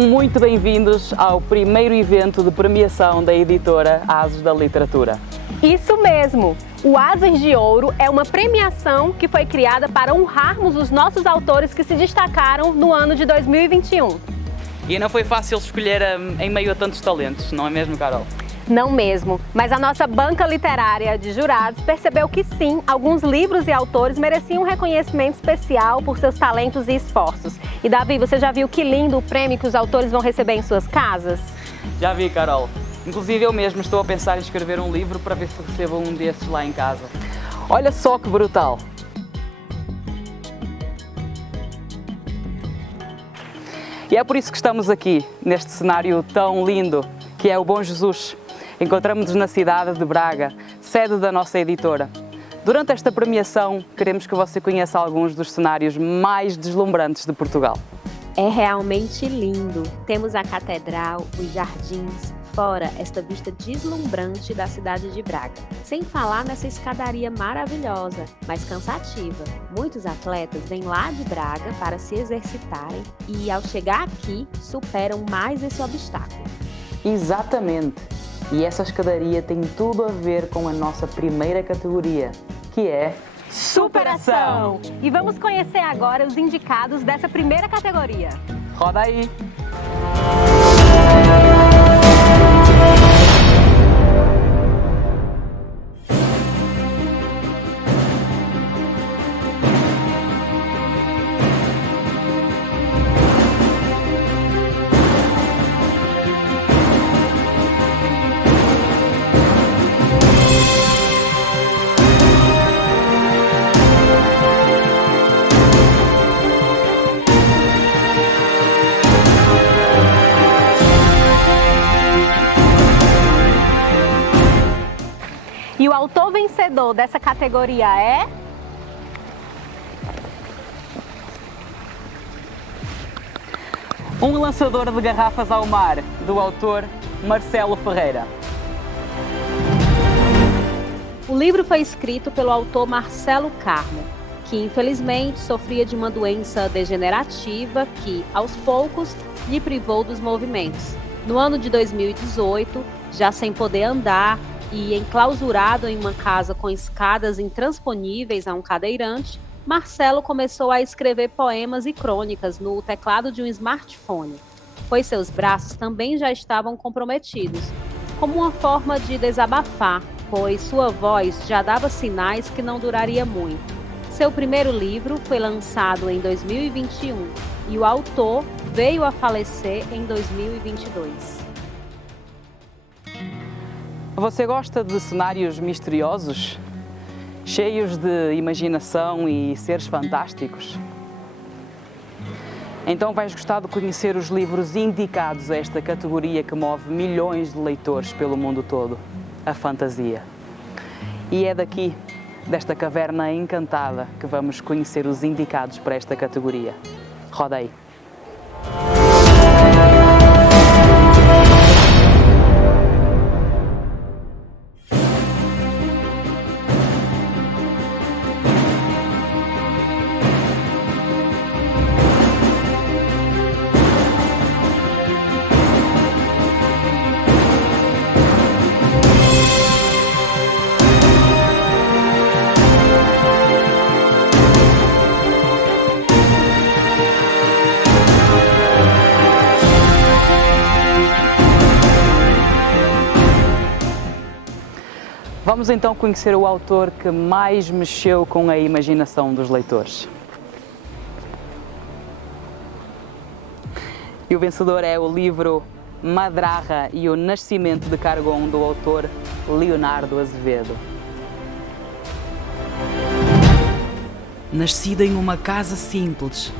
muito bem-vindos ao primeiro evento de premiação da editora Ases da Literatura. Isso mesmo! O Ases de Ouro é uma premiação que foi criada para honrarmos os nossos autores que se destacaram no ano de 2021. E não foi fácil escolher em meio a tantos talentos, não é mesmo, Carol? Não mesmo, mas a nossa banca literária de jurados percebeu que sim, alguns livros e autores mereciam um reconhecimento especial por seus talentos e esforços. E Davi, você já viu que lindo o prêmio que os autores vão receber em suas casas? Já vi, Carol. Inclusive eu mesmo estou a pensar em escrever um livro para ver se recebo um desses lá em casa. Olha só que brutal! E é por isso que estamos aqui, neste cenário tão lindo, que é o Bom Jesus. Encontramos-nos na cidade de Braga, sede da nossa editora. Durante esta premiação, queremos que você conheça alguns dos cenários mais deslumbrantes de Portugal. É realmente lindo. Temos a catedral, os jardins, fora esta vista deslumbrante da cidade de Braga. Sem falar nessa escadaria maravilhosa, mas cansativa. Muitos atletas vêm lá de Braga para se exercitarem e, ao chegar aqui, superam mais esse obstáculo. Exatamente! E essa escadaria tem tudo a ver com a nossa primeira categoria, que é Superação! E vamos conhecer agora os indicados dessa primeira categoria. Roda aí! E o autor vencedor dessa categoria é... Um lançador de garrafas ao mar, do autor Marcelo Ferreira. O livro foi escrito pelo autor Marcelo Carmo, que infelizmente sofria de uma doença degenerativa que, aos poucos, lhe privou dos movimentos. No ano de 2018, já sem poder andar e enclausurado em uma casa com escadas intransponíveis a um cadeirante, Marcelo começou a escrever poemas e crônicas no teclado de um smartphone, pois seus braços também já estavam comprometidos, como uma forma de desabafar, pois sua voz já dava sinais que não duraria muito. Seu primeiro livro foi lançado em 2021 e o autor veio a falecer em 2022. Você gosta de cenários misteriosos, cheios de imaginação e seres fantásticos? Então vais gostar de conhecer os livros indicados a esta categoria que move milhões de leitores pelo mundo todo, a fantasia. E é daqui, desta caverna encantada, que vamos conhecer os indicados para esta categoria. Roda aí. Vamos então conhecer o autor que mais mexeu com a imaginação dos leitores. E o vencedor é o livro Madrara e o Nascimento de Cargon, do autor Leonardo Azevedo. Nascida em uma casa simples,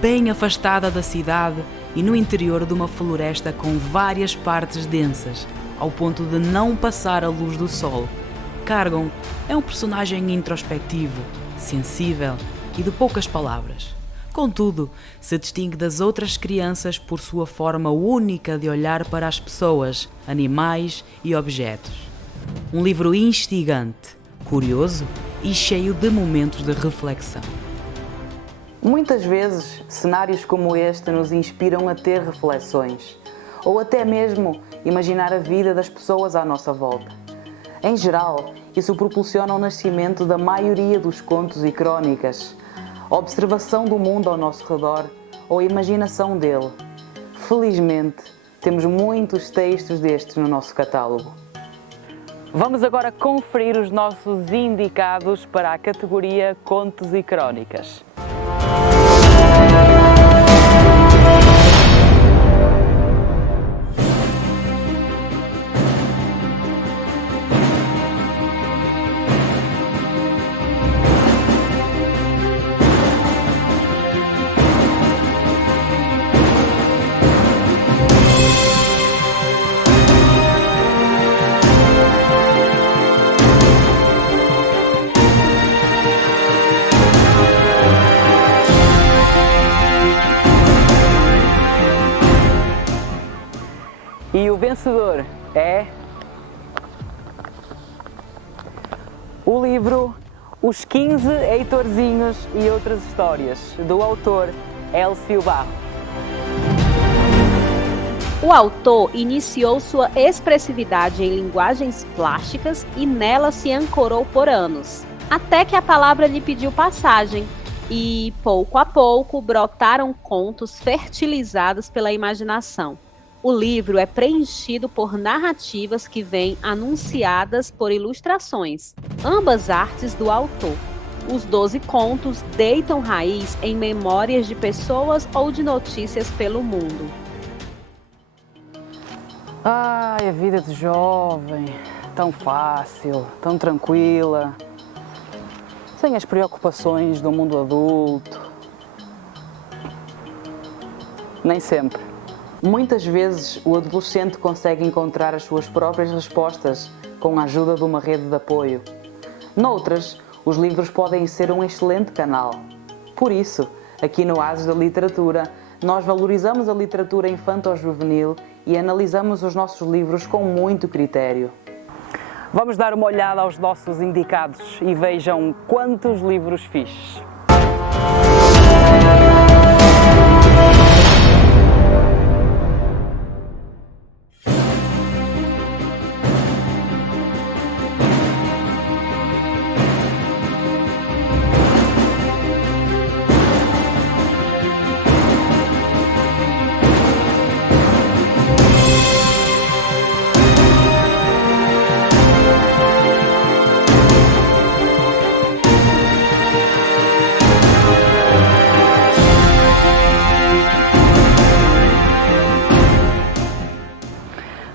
bem afastada da cidade e no interior de uma floresta com várias partes densas, ao ponto de não passar a luz do sol, Cargon é um personagem introspectivo, sensível e de poucas palavras. Contudo, se distingue das outras crianças por sua forma única de olhar para as pessoas, animais e objetos. Um livro instigante, curioso e cheio de momentos de reflexão. Muitas vezes, cenários como este nos inspiram a ter reflexões, ou até mesmo imaginar a vida das pessoas à nossa volta. Em geral, isso proporciona o nascimento da maioria dos contos e crónicas, a observação do mundo ao nosso redor ou a imaginação dele. Felizmente, temos muitos textos destes no nosso catálogo. Vamos agora conferir os nossos indicados para a categoria Contos e Crónicas. E o vencedor é o livro Os 15 Heitorzinhos e Outras Histórias, do autor Elcio Barros. O autor iniciou sua expressividade em linguagens plásticas e nela se ancorou por anos, até que a palavra lhe pediu passagem e, pouco a pouco, brotaram contos fertilizados pela imaginação. O livro é preenchido por narrativas que vêm anunciadas por ilustrações, ambas artes do autor. Os 12 contos deitam raiz em memórias de pessoas ou de notícias pelo mundo. Ai, a vida de jovem, tão fácil, tão tranquila, sem as preocupações do mundo adulto. Nem sempre. Muitas vezes o adolescente consegue encontrar as suas próprias respostas com a ajuda de uma rede de apoio. Noutras, os livros podem ser um excelente canal. Por isso, aqui no Ases da Literatura, nós valorizamos a literatura infanto-juvenil e analisamos os nossos livros com muito critério. Vamos dar uma olhada aos nossos indicados e vejam quantos livros fixes.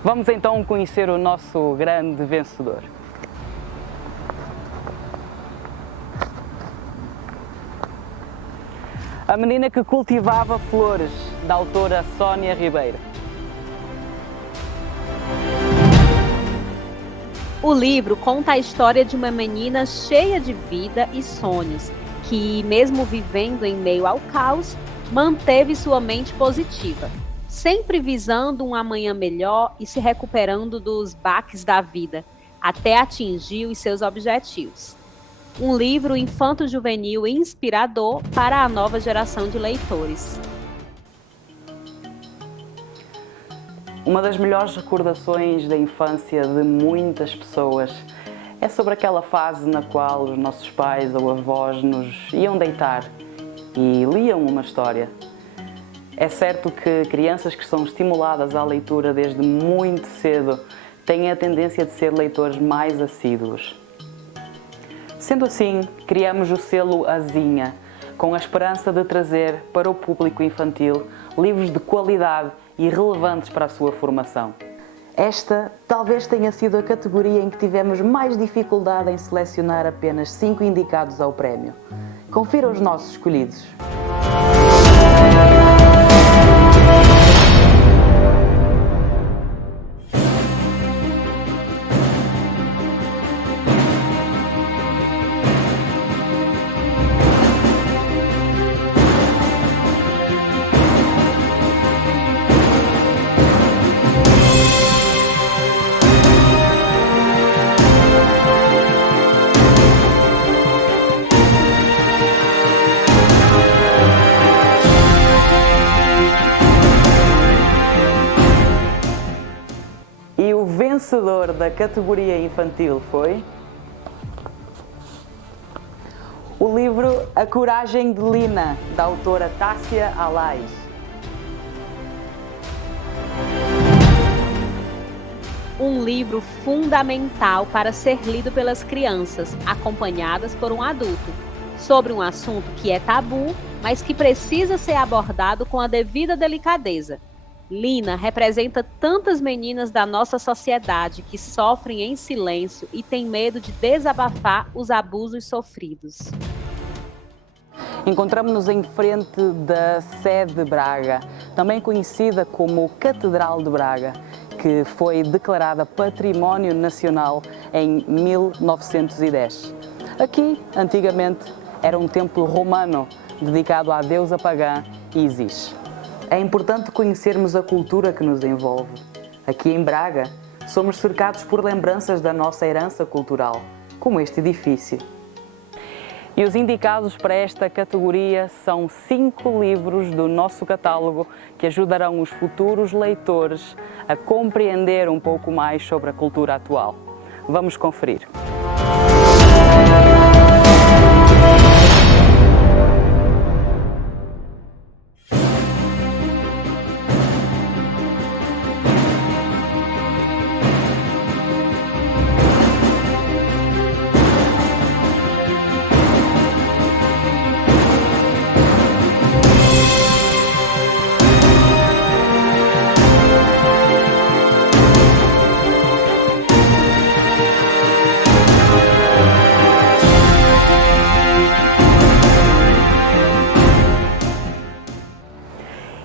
Vamos então conhecer o nosso grande vencedor. A Menina que Cultivava Flores, da autora Sónia Ribeiro. O livro conta a história de uma menina cheia de vida e sonhos, que, mesmo vivendo em meio ao caos, manteve sua mente positiva, sempre visando um amanhã melhor e se recuperando dos baques da vida, até atingir os seus objetivos. Um livro infanto-juvenil inspirador para a nova geração de leitores. Uma das melhores recordações da infância de muitas pessoas é sobre aquela fase na qual os nossos pais ou avós nos iam deitar e liam uma história. É certo que crianças que são estimuladas à leitura desde muito cedo têm a tendência de ser leitores mais assíduos. Sendo assim, criamos o selo Azinha, com a esperança de trazer para o público infantil livros de qualidade e relevantes para a sua formação. Esta talvez tenha sido a categoria em que tivemos mais dificuldade em selecionar apenas 5 indicados ao prémio. Confira os nossos escolhidos. E o vencedor da categoria infantil foi o livro A Coragem de Lina, da autora Tássia Alais. Um livro fundamental para ser lido pelas crianças, acompanhadas por um adulto, sobre um assunto que é tabu, mas que precisa ser abordado com a devida delicadeza. Lina representa tantas meninas da nossa sociedade que sofrem em silêncio e têm medo de desabafar os abusos sofridos. Encontramos-nos em frente da sede de Braga, também conhecida como Catedral de Braga, que foi declarada Património Nacional em 1910. Aqui, antigamente, era um templo romano dedicado à deusa pagã Isis. É importante conhecermos a cultura que nos envolve. Aqui em Braga, somos cercados por lembranças da nossa herança cultural, como este edifício. E os indicados para esta categoria são 5 livros do nosso catálogo que ajudarão os futuros leitores a compreender um pouco mais sobre a cultura atual. Vamos conferir.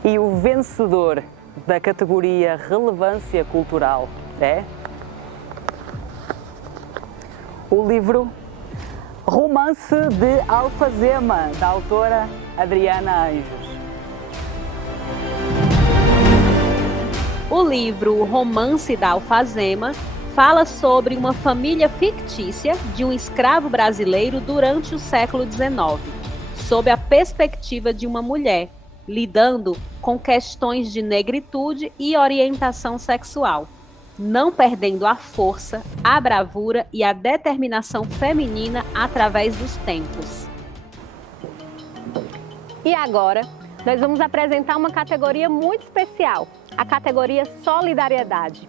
E o vencedor da categoria Relevância Cultural é o livro Romance de Alfazema, da autora Adriana Anjos. O livro Romance da Alfazema fala sobre uma família fictícia de um escravo brasileiro durante o século XIX, sob a perspectiva de uma mulher, lidando com questões de negritude e orientação sexual, não perdendo a força, a bravura e a determinação feminina através dos tempos. E agora, nós vamos apresentar uma categoria muito especial, a categoria Solidariedade.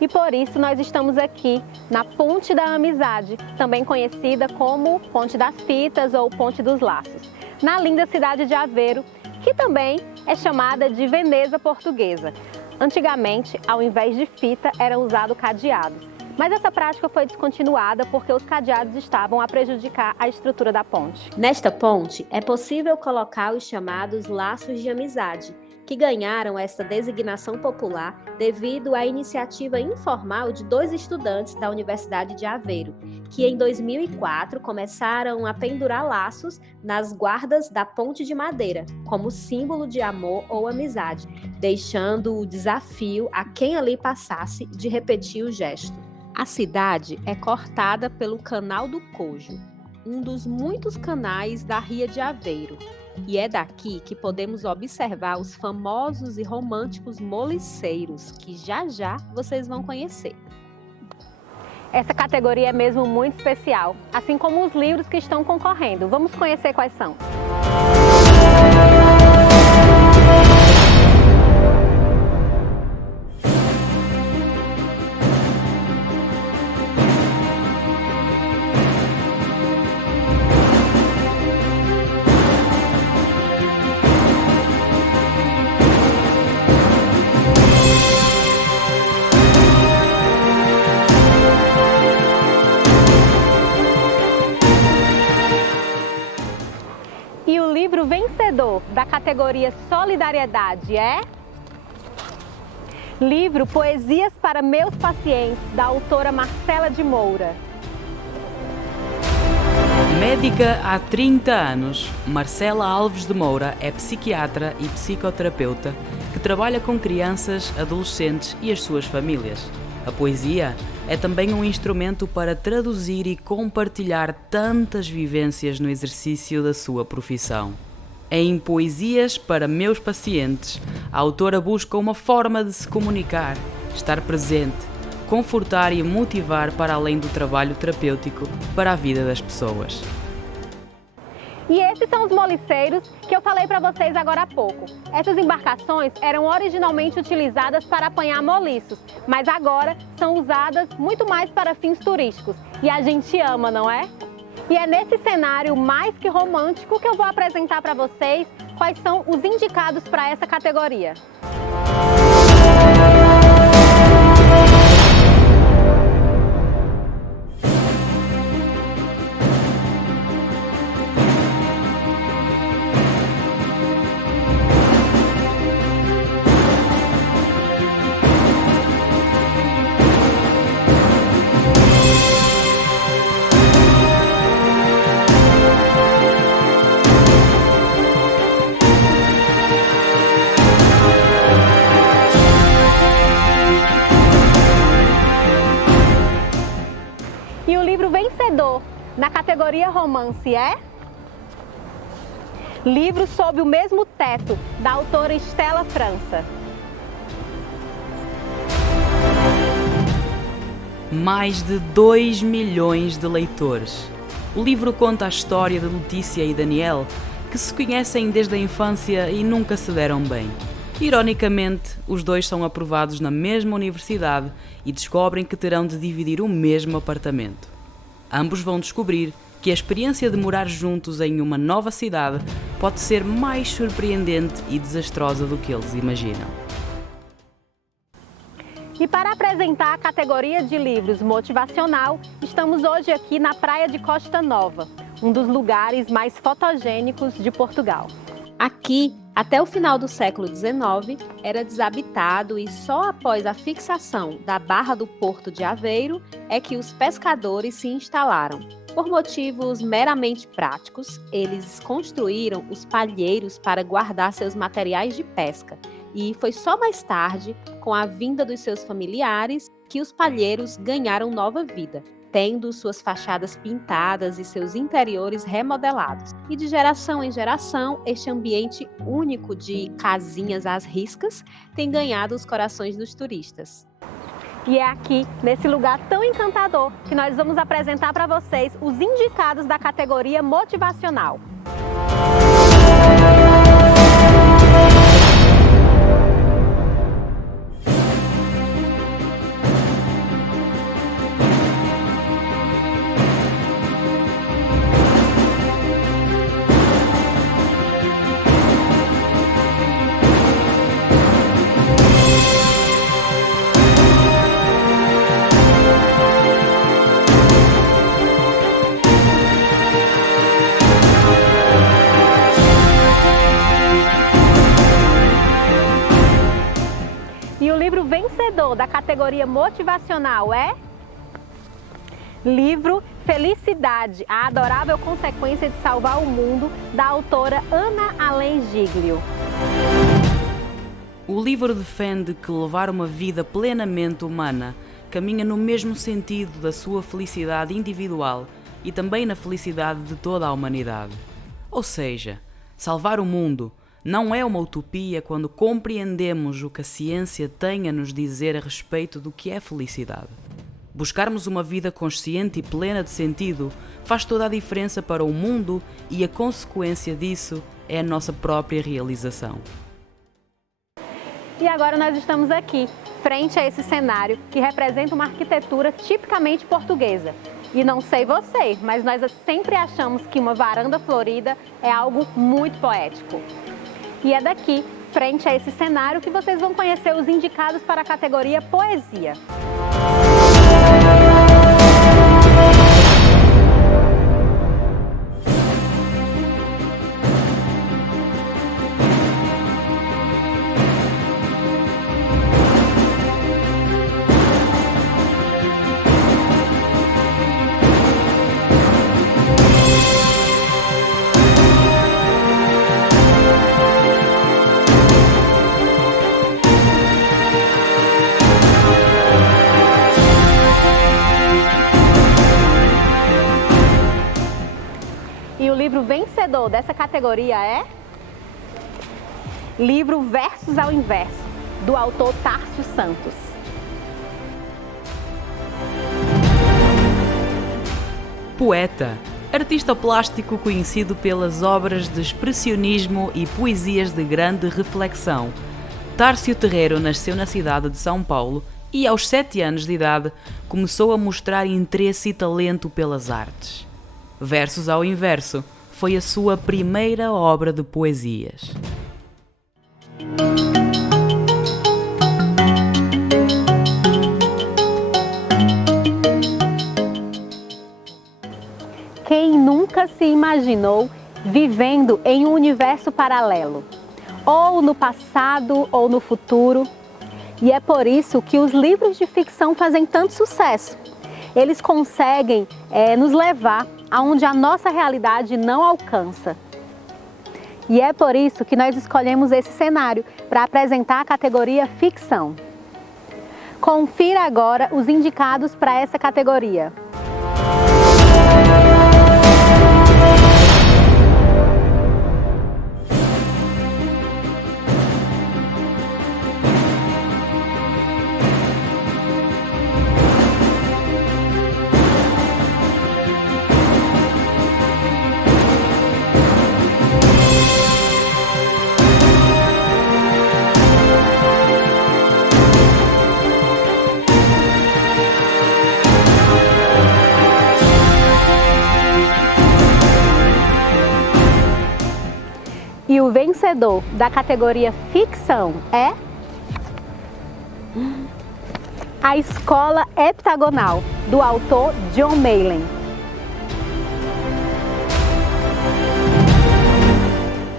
E por isso nós estamos aqui na Ponte da Amizade, também conhecida como Ponte das Fitas ou Ponte dos Laços, na linda cidade de Aveiro, que também é chamada de Veneza Portuguesa. Antigamente, ao invés de fita, eram usados cadeados, mas essa prática foi descontinuada porque os cadeados estavam a prejudicar a estrutura da ponte. Nesta ponte, é possível colocar os chamados laços de amizade, que ganharam essa designação popular devido à iniciativa informal de 2 estudantes da Universidade de Aveiro, que em 2004 começaram a pendurar laços nas guardas da ponte de madeira, como símbolo de amor ou amizade, deixando o desafio a quem ali passasse de repetir o gesto. A cidade é cortada pelo Canal do Cojo, um dos muitos canais da Ria de Aveiro. E é daqui que podemos observar os famosos e românticos moliceiros, que já já vocês vão conhecer. Essa categoria é mesmo muito especial, assim como os livros que estão concorrendo. Vamos conhecer quais são. E o livro vencedor da categoria Solidariedade é livro Poesias para Meus Pacientes, da autora Marcela de Moura. Médica há 30 anos, Marcela Alves de Moura é psiquiatra e psicoterapeuta que trabalha com crianças, adolescentes e as suas famílias. A poesia é também um instrumento para traduzir e compartilhar tantas vivências no exercício da sua profissão. Em Poesias para Meus Pacientes, a autora busca uma forma de se comunicar, estar presente, confortar e motivar para além do trabalho terapêutico para a vida das pessoas. E esses são os moliceiros que eu falei para vocês agora há pouco. Essas embarcações eram originalmente utilizadas para apanhar moliços, mas agora são usadas muito mais para fins turísticos. E a gente ama, não é? E é nesse cenário mais que romântico que eu vou apresentar para vocês quais são os indicados para essa categoria. E o livro vencedor na categoria romance é Livro Sob o Mesmo Teto, da autora Estela França. Mais de 2 milhões de leitores. O livro conta a história de Letícia e Daniel, que se conhecem desde a infância e nunca se deram bem. Ironicamente, os dois são aprovados na mesma universidade e descobrem que terão de dividir o mesmo apartamento. Ambos vão descobrir que a experiência de morar juntos em uma nova cidade pode ser mais surpreendente e desastrosa do que eles imaginam. E para apresentar a categoria de livros motivacional, estamos hoje aqui na Praia de Costa Nova, um dos lugares mais fotogênicos de Portugal. Aqui, até o final do século XIX, era desabitado e só após a fixação da Barra do Porto de Aveiro é que os pescadores se instalaram. Por motivos meramente práticos, eles construíram os palheiros para guardar seus materiais de pesca. E foi só mais tarde, com a vinda dos seus familiares, que os palheiros ganharam nova vida, tendo suas fachadas pintadas e seus interiores remodelados. E de geração em geração, este ambiente único de casinhas às riscas tem ganhado os corações dos turistas. E é aqui, nesse lugar tão encantador, que nós vamos apresentar para vocês os indicados da categoria motivacional. E o livro vencedor da categoria motivacional é Livro Felicidade, a adorável consequência de salvar o mundo, da autora Ana Allen Giglio. O livro defende que levar uma vida plenamente humana caminha no mesmo sentido da sua felicidade individual e também na felicidade de toda a humanidade. Ou seja, salvar o mundo não é uma utopia quando compreendemos o que a ciência tem a nos dizer a respeito do que é felicidade. Buscarmos uma vida consciente e plena de sentido faz toda a diferença para o mundo e a consequência disso é a nossa própria realização. E agora nós estamos aqui, frente a esse cenário que representa uma arquitetura tipicamente portuguesa. E não sei você, mas nós sempre achamos que uma varanda florida é algo muito poético. E é daqui, frente a esse cenário, que vocês vão conhecer os indicados para a categoria Poesia. E o livro vencedor dessa categoria é Livro Versos ao Inverso, do autor Tárcio Santos. poeta, artista plástico conhecido pelas obras de expressionismo e poesias de grande reflexão. Tárcio Terreiro nasceu na cidade de São Paulo e, aos 7 anos de idade, começou a mostrar interesse e talento pelas artes. Versos ao Inverso foi a sua primeira obra de poesias. Quem nunca se imaginou vivendo em um universo paralelo? Ou no passado ou no futuro? E é por isso que os livros de ficção fazem tanto sucesso. Eles conseguem nos levar aonde a nossa realidade não alcança. E é por isso que nós escolhemos esse cenário para apresentar a categoria ficção. Confira agora os indicados para essa categoria. E o vencedor da categoria ficção é A Escola Heptagonal, do autor John Maylen.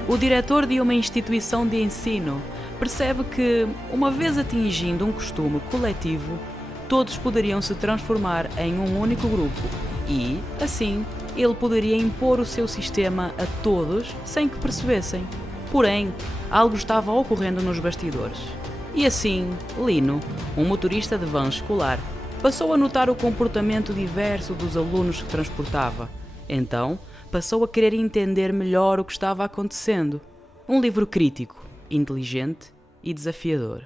O diretor de uma instituição de ensino percebe que, uma vez atingindo um costume coletivo, todos poderiam se transformar em um único grupo e, assim, ele poderia impor o seu sistema a todos sem que percebessem. Porém, algo estava ocorrendo nos bastidores. E assim, Lino, um motorista de van escolar, passou a notar o comportamento diverso dos alunos que transportava. Então, passou a querer entender melhor o que estava acontecendo. Um livro crítico, inteligente e desafiador.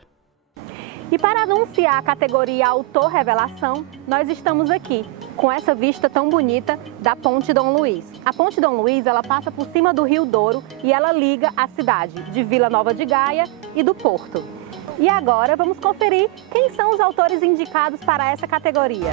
E para anunciar a categoria Autor Revelação, nós estamos aqui, com essa vista tão bonita da Ponte Dom Luís. A Ponte Dom Luís, ela passa por cima do Rio Douro e ela liga a cidade de Vila Nova de Gaia e do Porto. E agora vamos conferir quem são os autores indicados para essa categoria.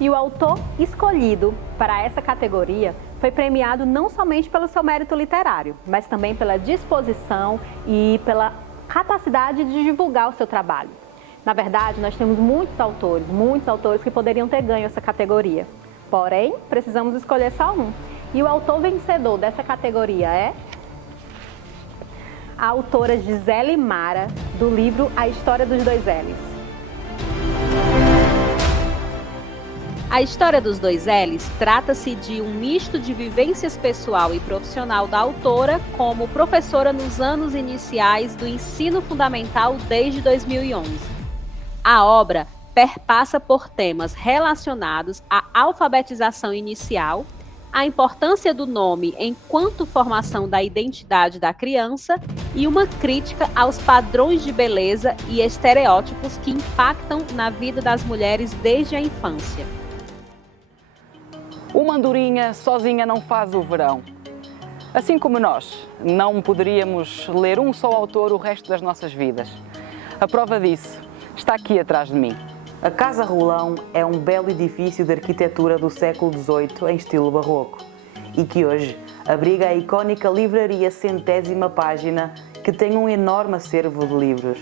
E o autor escolhido para essa categoria foi premiado não somente pelo seu mérito literário, mas também pela disposição e pela capacidade de divulgar o seu trabalho. Na verdade, nós temos muitos autores que poderiam ter ganho essa categoria. Porém, precisamos escolher só um. E o autor vencedor dessa categoria é a autora Gisele Mara, do livro A História dos Dois L's. A História dos Dois L's trata-se de um misto de vivências pessoal e profissional da autora como professora nos anos iniciais do ensino fundamental desde 2011. A obra perpassa por temas relacionados à alfabetização inicial, a importância do nome enquanto formação da identidade da criança e uma crítica aos padrões de beleza e estereótipos que impactam na vida das mulheres desde a infância. Uma andorinha sozinha não faz o verão. Assim como nós, não poderíamos ler um só autor o resto das nossas vidas. A prova disso está aqui atrás de mim. A Casa Rolão é um belo edifício de arquitetura do século XVIII em estilo barroco e que hoje abriga a icónica livraria Centésima Página, que tem um enorme acervo de livros.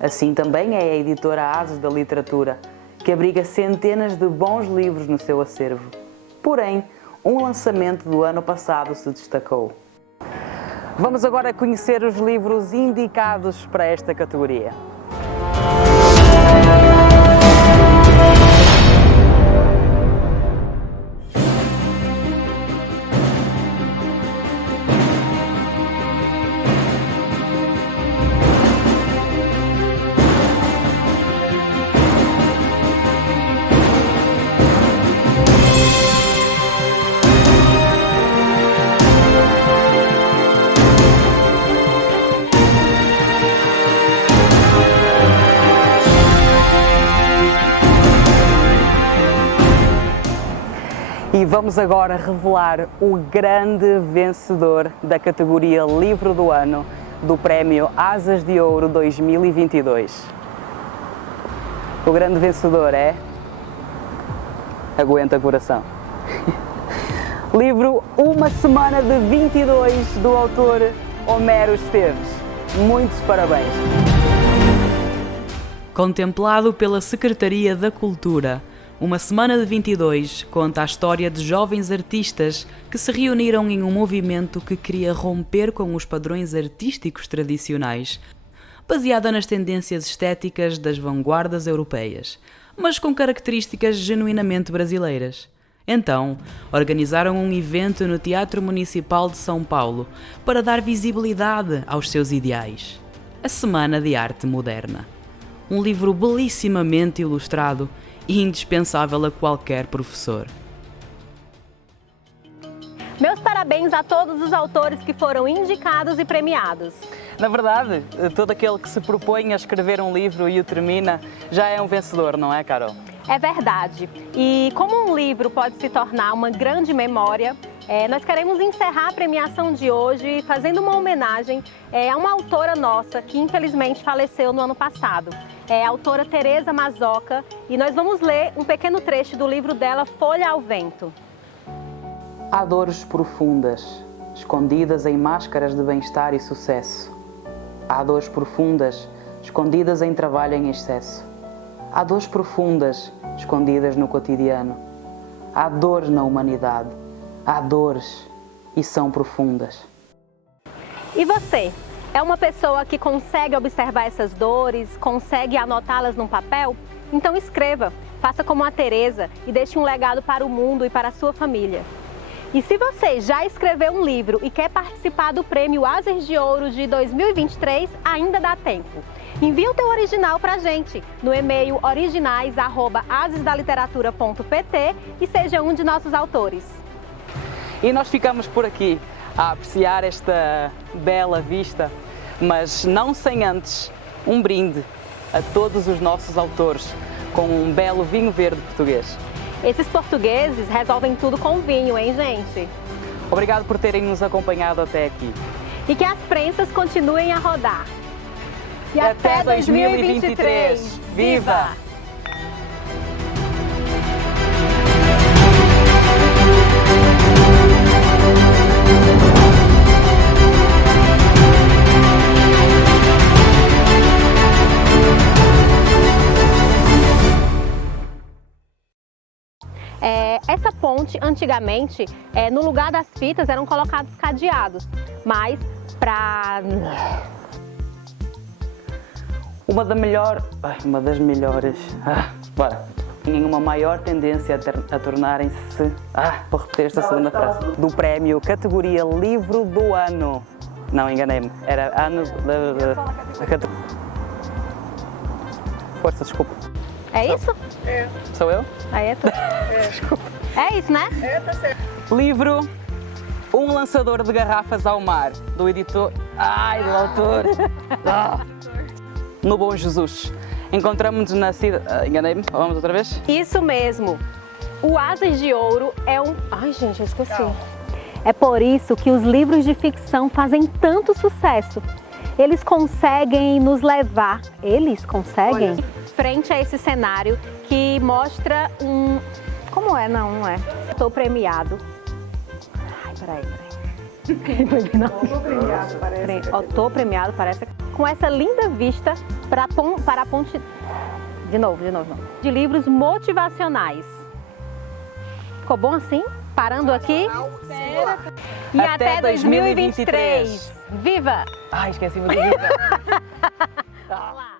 Assim também é a editora Ases da Literatura, que abriga centenas de bons livros no seu acervo. Porém, um lançamento do ano passado se destacou. Vamos agora conhecer os livros indicados para esta categoria. vamos agora revelar o grande vencedor da categoria Livro do Ano do Prémio Asas de Ouro 2022. O grande vencedor é... Aguenta coração. Livro Uma Semana de 22, do autor Homero Esteves. Muitos parabéns! Contemplado pela Secretaria da Cultura, Uma Semana de 22 conta a história de jovens artistas que se reuniram em um movimento que queria romper com os padrões artísticos tradicionais, baseada nas tendências estéticas das vanguardas europeias, mas com características genuinamente brasileiras. Então, organizaram um evento no Teatro Municipal de São Paulo para dar visibilidade aos seus ideais. A Semana de Arte Moderna. Um livro belíssimamente ilustrado e indispensável a qualquer professor. Meus parabéns a todos os autores que foram indicados e premiados. Na verdade, todo aquele que se propõe a escrever um livro e o termina já é um vencedor, não é, Carol? É verdade. E como um livro pode se tornar uma grande memória, nós queremos encerrar a premiação de hoje fazendo uma homenagem a uma autora nossa que infelizmente faleceu no ano passado. É a autora Teresa Mazoca, e nós vamos ler um pequeno trecho do livro dela, Folha ao Vento. Há dores profundas, escondidas em máscaras de bem-estar e sucesso. Há dores profundas, escondidas em trabalho em excesso. Há dores profundas, escondidas no cotidiano. Há dores na humanidade. Há dores e são profundas. E você? É uma pessoa que consegue observar essas dores, consegue anotá-las num papel? Então escreva, faça como a Teresa e deixe um legado para o mundo e para a sua família. E se você já escreveu um livro e quer participar do Prêmio Asas de Ouro de 2023, ainda dá tempo. Envie o teu original pra gente no e-mail originais@asesdaliteratura.pt e seja um de nossos autores. E nós ficamos por aqui a apreciar esta bela vista, mas não sem antes um brinde a todos os nossos autores com um belo vinho verde português. Esses portugueses resolvem tudo com vinho, hein, gente? Obrigado por terem nos acompanhado até aqui. E que as prensas continuem a rodar. E até 2023! Viva! Essa ponte, antigamente, no lugar das fitas eram colocados cadeados, mas para... Uma das melhores... Tinham uma maior tendência a tornarem-se... vou repetir esta segunda frase. Do prémio categoria Livro do Ano. Não, enganei-me. Era ano da categoria... Força, desculpa. É isso? É. Sou eu? Aí é tu. Desculpa. É isso, né? É, tá certo. Livro Um Lançador de Garrafas ao Mar, do editor... do autor. No Bom Jesus. Encontramos-nos na cidade... enganei-me? Vamos outra vez? Isso mesmo. O Asas de Ouro é um... Ai, gente, eu esqueci. É por isso que os livros de ficção fazem tanto sucesso. Eles conseguem nos levar... Eles conseguem? Frente a esse cenário que mostra um... Como é? Não é. Estou premiado. Ai, peraí. Tô premiado, parece. Estou premiado, parece. Com essa linda vista para a ponte... De novo. De livros motivacionais. Ficou bom assim? Parando aqui? E até 2023. Viva! Ai, esqueci-me de viva. Vamos lá.